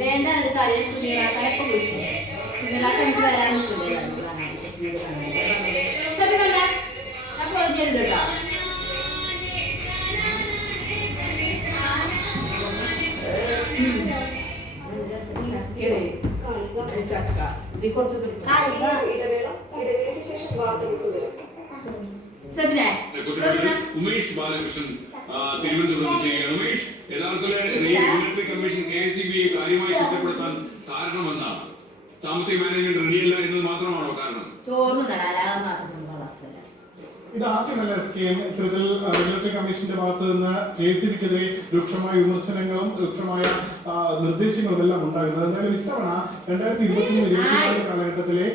വേണ്ട കാര്യം സുനിലാക്കാനൊക്കെ വിളിച്ചു. സുനിലാക്ക എനിക്ക് വരാൻ നിൽക്കില്ല. സത്യമല്ല ഞാൻ പോയിട്ടുണ്ട് കേട്ടോ. ചക്ക ഉമേഷ് ബാലകൃഷ്ണൻ തിരുവനന്തപുരത്ത് ചെയ്യുകയാണ്. ഉമേഷ്, യഥാർത്ഥത്തിൽ യൂണിറ്ററി കമ്മീഷൻ KSEB കാര്യമായി കുറ്റപ്പെടുത്താൻ കാരണമെന്നാണ് സാമ്പത്തിക മാനേജ്മെന്റ് റെഡിയല്ല എന്നത് മാത്രമാണോ കാരണം? ഇതാദ്യമല്ല ഇത്തരത്തിൽ റെഗുലേറ്ററി കമ്മീഷന്റെ ഭാഗത്ത് നിന്ന് KSEBക്കെതിരെ രൂക്ഷമായ വിമർശനങ്ങളും രൂക്ഷമായ നിർദ്ദേശങ്ങളും എല്ലാം ഉണ്ടാകുന്നത്. എന്തായാലും ഇത്തവണ 2023-24 കാലഘട്ടത്തിലെ